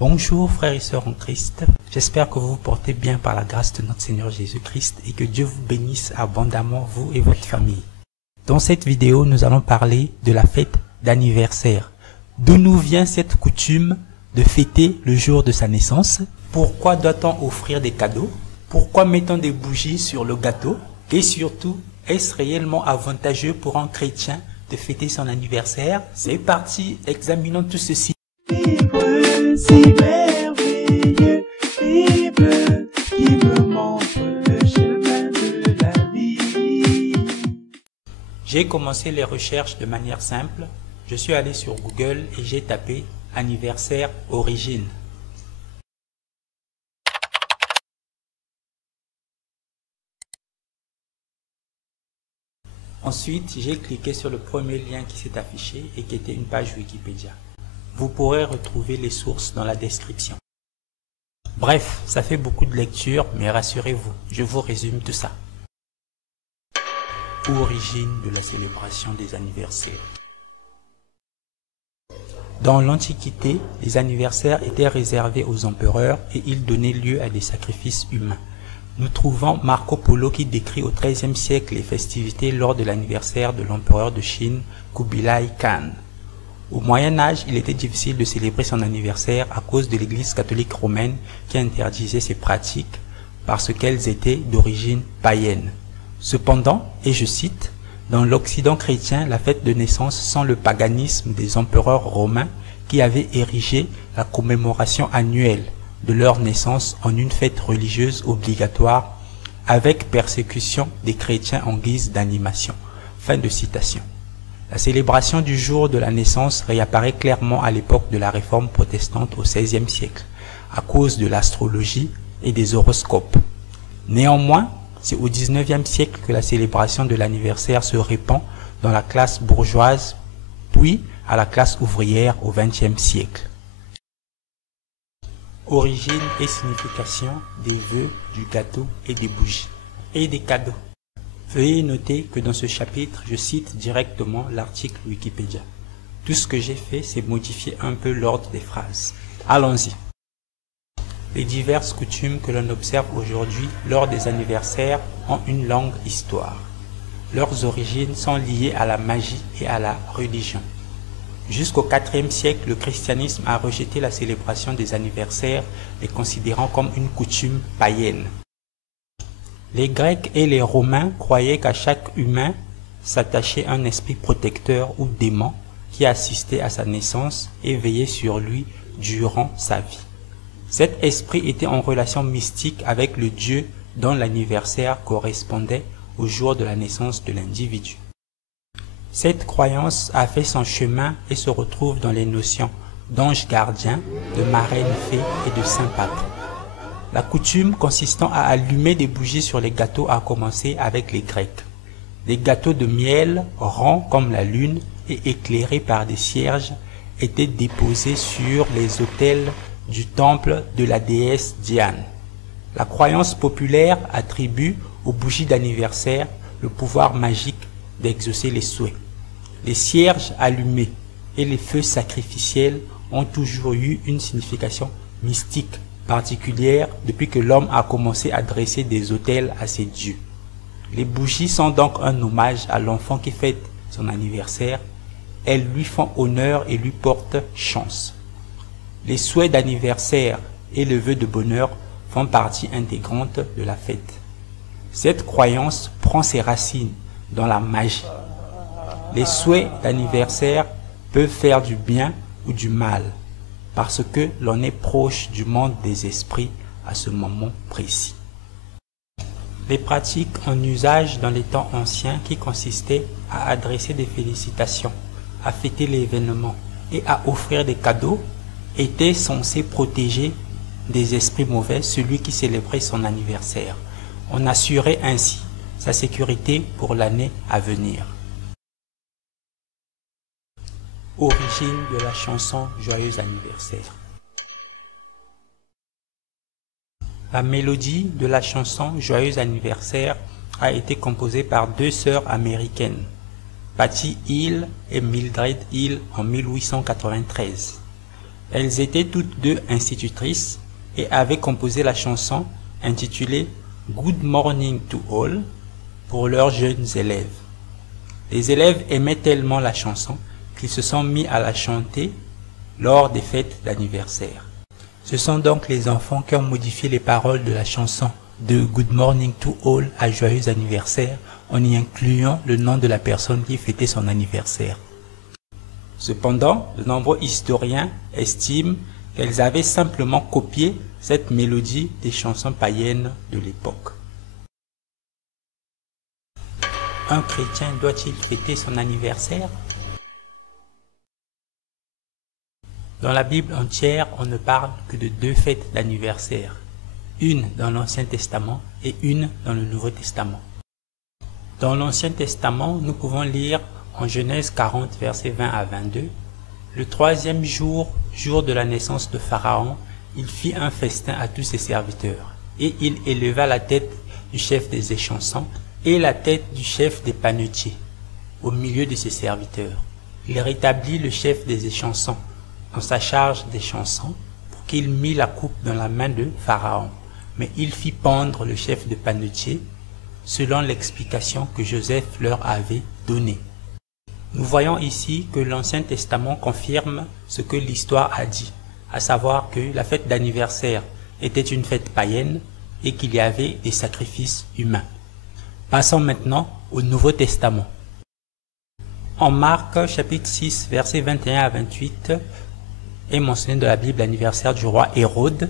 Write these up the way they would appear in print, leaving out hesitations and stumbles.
Bonjour frères et sœurs en Christ, j'espère que vous vous portez bien par la grâce de notre Seigneur Jésus-Christ et que Dieu vous bénisse abondamment, vous et votre famille. Dans cette vidéo, nous allons parler de la fête d'anniversaire. D'où nous vient cette coutume de fêter le jour de sa naissance? Pourquoi doit-on offrir des cadeaux? Pourquoi mettons des bougies sur le gâteau? Et surtout, est-ce réellement avantageux pour un chrétien de fêter son anniversaire? C'est parti, examinons tout ceci. Si merveilleux, Bible qui me montre le chemin de la vie. J'ai commencé les recherches de manière simple. Je suis allé sur Google et j'ai tapé anniversaire origine. Ensuite, j'ai cliqué sur le premier lien qui s'est affiché et qui était une page Wikipédia. Vous pourrez retrouver les sources dans la description. Bref, ça fait beaucoup de lecture, mais rassurez-vous, je vous résume tout ça. Origine de la célébration des anniversaires. Dans l'Antiquité, les anniversaires étaient réservés aux empereurs et ils donnaient lieu à des sacrifices humains. Nous trouvons Marco Polo qui décrit au XIIIe siècle les festivités lors de l'anniversaire de l'empereur de Chine, Kubilai Khan. Au Moyen-Âge, il était difficile de célébrer son anniversaire à cause de l'Église catholique romaine qui interdisait ces pratiques parce qu'elles étaient d'origine païenne. Cependant, et je cite, « Dans l'Occident chrétien, la fête de naissance sent le paganisme des empereurs romains qui avaient érigé la commémoration annuelle de leur naissance en une fête religieuse obligatoire avec persécution des chrétiens en guise d'animation. » Fin de citation. La célébration du jour de la naissance réapparaît clairement à l'époque de la réforme protestante au XVIe siècle, à cause de l'astrologie et des horoscopes. Néanmoins, c'est au XIXe siècle que la célébration de l'anniversaire se répand dans la classe bourgeoise, puis à la classe ouvrière au XXe siècle. Origine et signification des vœux, du gâteau et des bougies, et des cadeaux. Veuillez noter que dans ce chapitre, je cite directement l'article Wikipédia. Tout ce que j'ai fait, c'est modifier un peu l'ordre des phrases. Allons-y. Les diverses coutumes que l'on observe aujourd'hui lors des anniversaires ont une longue histoire. Leurs origines sont liées à la magie et à la religion. Jusqu'au IVe siècle, le christianisme a rejeté la célébration des anniversaires, les considérant comme une coutume païenne. Les Grecs et les Romains croyaient qu'à chaque humain s'attachait un esprit protecteur ou démon qui assistait à sa naissance et veillait sur lui durant sa vie. Cet esprit était en relation mystique avec le Dieu dont l'anniversaire correspondait au jour de la naissance de l'individu. Cette croyance a fait son chemin et se retrouve dans les notions d'ange gardien, de marraine fée et de saint patron. La coutume consistant à allumer des bougies sur les gâteaux a commencé avec les Grecs. Des gâteaux de miel, ronds comme la lune et éclairés par des cierges, étaient déposés sur les autels du temple de la déesse Diane. La croyance populaire attribue aux bougies d'anniversaire le pouvoir magique d'exaucer les souhaits. Les cierges allumés et les feux sacrificiels ont toujours eu une signification mystique particulière depuis que l'homme a commencé à dresser des autels à ses dieux. Les bougies sont donc un hommage à l'enfant qui fête son anniversaire. Elles lui font honneur et lui portent chance. Les souhaits d'anniversaire et le vœu de bonheur font partie intégrante de la fête. Cette croyance prend ses racines dans la magie. Les souhaits d'anniversaire peuvent faire du bien ou du mal, parce que l'on est proche du monde des esprits à ce moment précis. Les pratiques en usage dans les temps anciens qui consistaient à adresser des félicitations, à fêter l'événement et à offrir des cadeaux étaient censées protéger des esprits mauvais celui qui célébrait son anniversaire. On assurait ainsi sa sécurité pour l'année à venir. Origine de la chanson Joyeux anniversaire. La mélodie de la chanson Joyeux anniversaire a été composée par deux sœurs américaines, Patty Hill et Mildred Hill en 1893. Elles étaient toutes deux institutrices et avaient composé la chanson intitulée Good Morning to All pour leurs jeunes élèves. Les élèves aimaient tellement la chanson qu'ils se sont mis à la chanter lors des fêtes d'anniversaire. Ce sont donc les enfants qui ont modifié les paroles de la chanson de Good Morning to All à Joyeux anniversaire en y incluant le nom de la personne qui fêtait son anniversaire. Cependant, de nombreux historiens estiment qu'elles avaient simplement copié cette mélodie des chansons païennes de l'époque. Un chrétien doit-il fêter son anniversaire? Dans la Bible entière, on ne parle que de deux fêtes d'anniversaire, une dans l'Ancien Testament et une dans le Nouveau Testament. Dans l'Ancien Testament, nous pouvons lire en Genèse 40, versets 20 à 22, « Le troisième jour, jour de la naissance de Pharaon, il fit un festin à tous ses serviteurs, et il éleva la tête du chef des échansons et la tête du chef des panetiers au milieu de ses serviteurs. Il rétablit le chef des échansons dans sa charge des chansons pour qu'il mit la coupe dans la main de Pharaon. Mais il fit pendre le chef de panetier selon l'explication que Joseph leur avait donnée. » Nous voyons ici que l'Ancien Testament confirme ce que l'histoire a dit, à savoir que la fête d'anniversaire était une fête païenne et qu'il y avait des sacrifices humains. Passons maintenant au Nouveau Testament. En Marc chapitre 6, versets 21 à 28, est mentionné dans la Bible l'anniversaire du roi Hérode.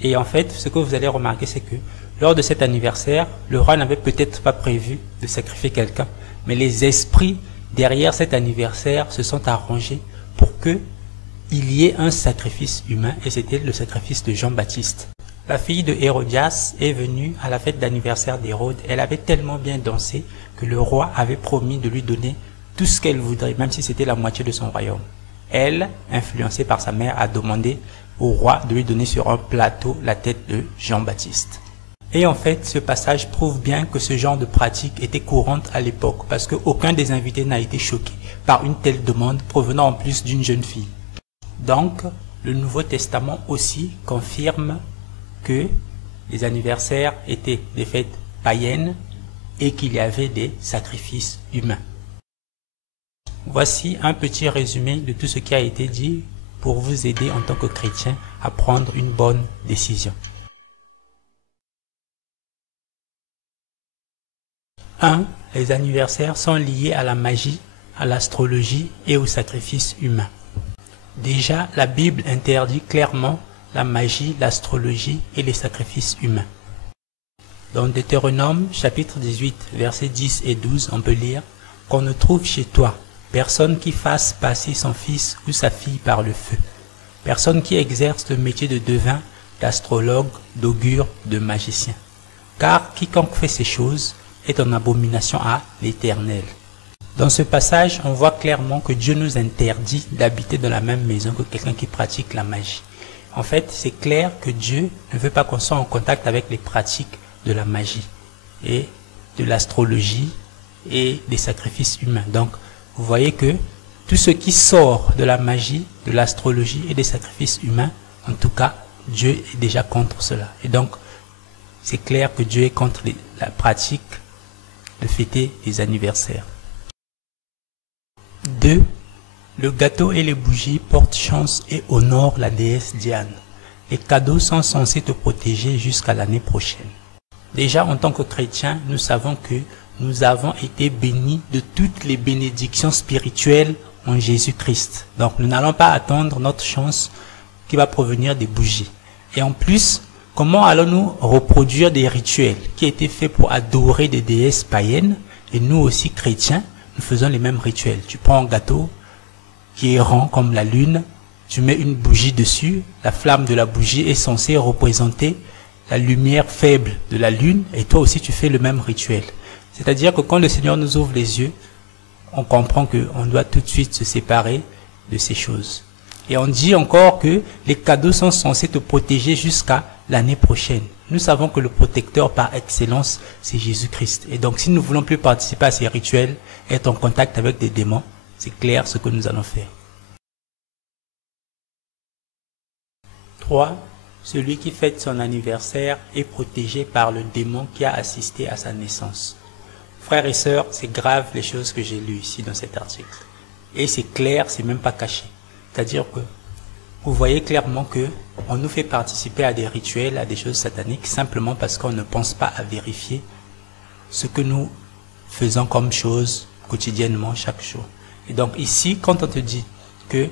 Et en fait, ce que vous allez remarquer, c'est que lors de cet anniversaire, le roi n'avait peut-être pas prévu de sacrifier quelqu'un, mais les esprits derrière cet anniversaire se sont arrangés pour qu'il y ait un sacrifice humain, et c'était le sacrifice de Jean-Baptiste. La fille de Hérodias est venue à la fête d'anniversaire d'Hérode. Elle avait tellement bien dansé que le roi avait promis de lui donner tout ce qu'elle voudrait, même si c'était la moitié de son royaume. Elle, influencée par sa mère, a demandé au roi de lui donner sur un plateau la tête de Jean-Baptiste. Et en fait, ce passage prouve bien que ce genre de pratique était courante à l'époque, parce qu'aucun des invités n'a été choqué par une telle demande provenant en plus d'une jeune fille. Donc, le Nouveau Testament aussi confirme que les anniversaires étaient des fêtes païennes et qu'il y avait des sacrifices humains. Voici un petit résumé de tout ce qui a été dit pour vous aider en tant que chrétien à prendre une bonne décision. 1. Les anniversaires sont liés à la magie, à l'astrologie et au sacrifice humain. Déjà, la Bible interdit clairement la magie, l'astrologie et les sacrifices humains. Dans Deutéronome, chapitre 18, versets 10 et 12, on peut lire « Qu'on ne trouve chez toi personne qui fasse passer son fils ou sa fille par le feu, personne qui exerce le métier de devin, d'astrologue, d'augure, de magicien. Car quiconque fait ces choses est en abomination à l'Éternel. » Dans ce passage, on voit clairement que Dieu nous interdit d'habiter dans la même maison que quelqu'un qui pratique la magie. En fait, c'est clair que Dieu ne veut pas qu'on soit en contact avec les pratiques de la magie et de l'astrologie et des sacrifices humains. Donc, vous voyez que tout ce qui sort de la magie, de l'astrologie et des sacrifices humains, en tout cas, Dieu est déjà contre cela. Et donc, c'est clair que Dieu est contre la pratique de fêter les anniversaires. 2. Le gâteau et les bougies portent chance et honorent la déesse Diane. Les cadeaux sont censés te protéger jusqu'à l'année prochaine. Déjà, en tant que chrétiens, nous savons que nous avons été bénis de toutes les bénédictions spirituelles en Jésus-Christ. Donc, nous n'allons pas attendre notre chance qui va provenir des bougies. Et en plus, comment allons-nous reproduire des rituels qui étaient faits pour adorer des déesses païennes? Et nous aussi, chrétiens, nous faisons les mêmes rituels. Tu prends un gâteau qui est rond comme la lune, tu mets une bougie dessus, la flamme de la bougie est censée représenter la lumière faible de la lune, et toi aussi tu fais le même rituel. C'est-à-dire que quand le Seigneur nous ouvre les yeux, on comprend qu'on doit tout de suite se séparer de ces choses. Et on dit encore que les cadeaux sont censés te protéger jusqu'à l'année prochaine. Nous savons que le protecteur par excellence, c'est Jésus-Christ. Et donc si nous ne voulons plus participer à ces rituels, être en contact avec des démons, c'est clair ce que nous allons faire. 3. Celui qui fête son anniversaire est protégé par le démon qui a assisté à sa naissance. Frères et sœurs, c'est grave les choses que j'ai lues ici dans cet article. Et c'est clair, c'est même pas caché. C'est-à-dire que vous voyez clairement que on nous fait participer à des rituels, à des choses sataniques, simplement parce qu'on ne pense pas à vérifier ce que nous faisons comme chose quotidiennement, chaque jour. Et donc ici, quand on te dit que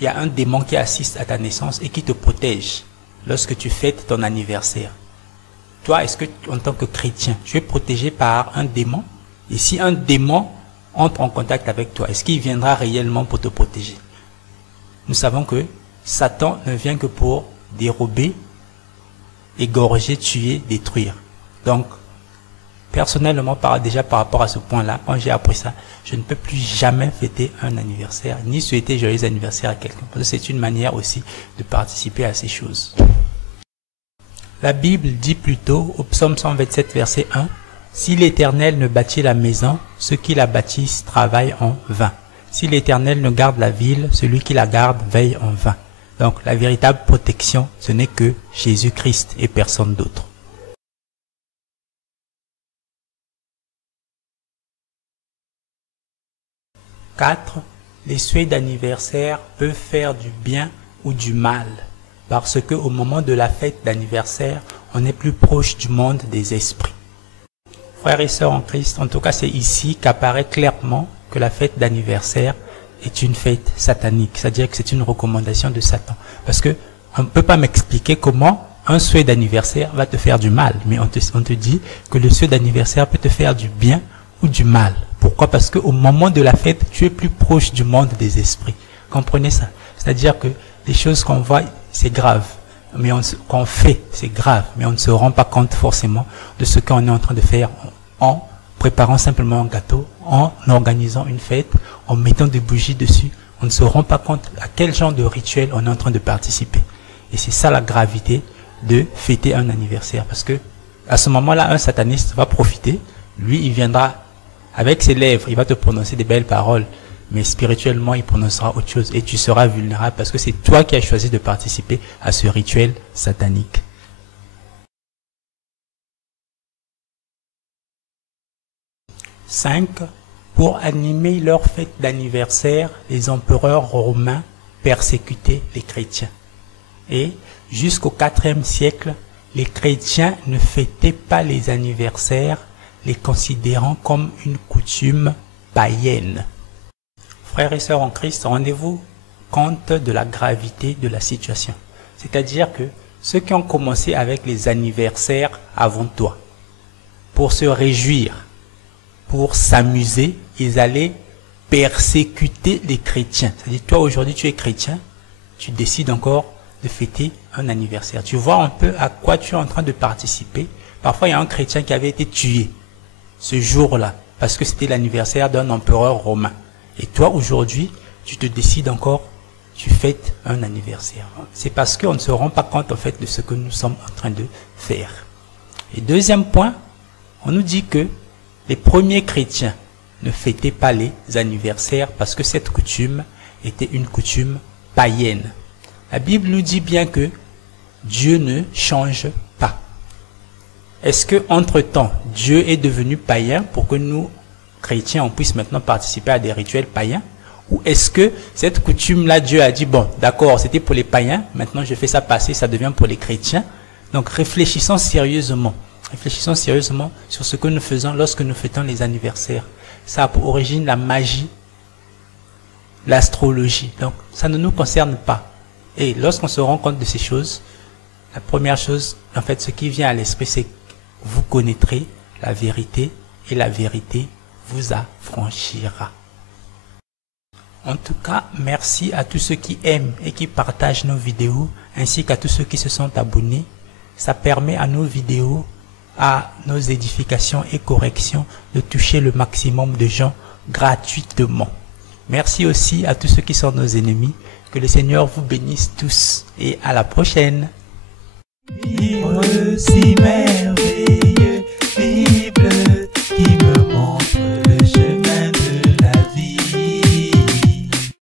il y a un démon qui assiste à ta naissance et qui te protège lorsque tu fêtes ton anniversaire, toi, est-ce que en tant que chrétien, tu es protégé par un démon? Et si un démon entre en contact avec toi, est-ce qu'il viendra réellement pour te protéger? Nous savons que Satan ne vient que pour dérober, égorger, tuer, détruire. Donc, personnellement, déjà par rapport à ce point-là, quand j'ai appris ça, je ne peux plus jamais fêter un anniversaire, ni souhaiter joyeux anniversaire à quelqu'un. Parce que c'est une manière aussi de participer à ces choses. La Bible dit plutôt, au psaume 127, verset 1, « Si l'Éternel ne bâtit la maison, ceux qui la bâtissent travaillent en vain. Si l'Éternel ne garde la ville, celui qui la garde veille en vain. » Donc, la véritable protection, ce n'est que Jésus-Christ et personne d'autre. « 4. Les souhaits d'anniversaire peuvent faire du bien ou du mal, parce que au moment de la fête d'anniversaire, on est plus proche du monde des esprits. » Frères et sœurs en Christ, en tout cas c'est ici qu'apparaît clairement que la fête d'anniversaire est une fête satanique, c'est-à-dire que c'est une recommandation de Satan. Parce que on ne peut pas m'expliquer comment un souhait d'anniversaire va te faire du mal, mais on te dit que le souhait d'anniversaire peut te faire du bien ou du mal. Pourquoi? Parce qu'au moment de la fête, tu es plus proche du monde des esprits. Comprenez ça? C'est-à-dire que les choses qu'on voit, c'est grave, mais qu'on fait, c'est grave, mais on ne se rend pas compte forcément de ce qu'on est en train de faire en préparant simplement un gâteau, en organisant une fête, en mettant des bougies dessus. On ne se rend pas compte à quel genre de rituel on est en train de participer. Et c'est ça la gravité de fêter un anniversaire. Parce que à ce moment-là, un sataniste va profiter. Lui, il viendra avec ses lèvres, il va te prononcer des belles paroles. Mais spirituellement, il prononcera autre chose. Et tu seras vulnérable parce que c'est toi qui as choisi de participer à ce rituel satanique. « 5. Pour animer leur fête d'anniversaire, les empereurs romains persécutaient les chrétiens. Et jusqu'au IVe siècle, les chrétiens ne fêtaient pas les anniversaires, les considérant comme une coutume païenne. Frères et sœurs en Christ, rendez-vous compte de la gravité de la situation. C'est-à-dire que ceux qui ont commencé avec les anniversaires avant toi, pour se réjouir, pour s'amuser, ils allaient persécuter les chrétiens. C'est-à-dire, toi aujourd'hui tu es chrétien, tu décides encore de fêter un anniversaire. Tu vois un peu à quoi tu es en train de participer. Parfois il y a un chrétien qui avait été tué ce jour-là, parce que c'était l'anniversaire d'un empereur romain. Et toi aujourd'hui, tu te décides encore, tu fêtes un anniversaire. C'est parce qu'on ne se rend pas compte en fait de ce que nous sommes en train de faire. Et deuxième point, on nous dit que les premiers chrétiens ne fêtaient pas les anniversaires parce que cette coutume était une coutume païenne. La Bible nous dit bien que Dieu ne change pas. Est-ce que entre-temps, Dieu est devenu païen pour que nous, chrétiens, on puisse maintenant participer à des rituels païens? Ou est-ce que cette coutume-là, Dieu a dit, bon, d'accord, c'était pour les païens, maintenant je fais ça passer, ça devient pour les chrétiens. Donc réfléchissons sérieusement. Réfléchissons sérieusement sur ce que nous faisons lorsque nous fêtons les anniversaires. Ça a pour origine la magie, l'astrologie. Donc, ça ne nous concerne pas. Et lorsqu'on se rend compte de ces choses, la première chose, en fait, ce qui vient à l'esprit, c'est que vous connaîtrez la vérité et la vérité vous affranchira. En tout cas, merci à tous ceux qui aiment et qui partagent nos vidéos, ainsi qu'à tous ceux qui se sont abonnés. Ça permet à nos vidéos, à nos édifications et corrections de toucher le maximum de gens gratuitement. Merci aussi à tous ceux qui sont nos ennemis. Que le Seigneur vous bénisse tous et à la prochaine. Vivre si merveilleux.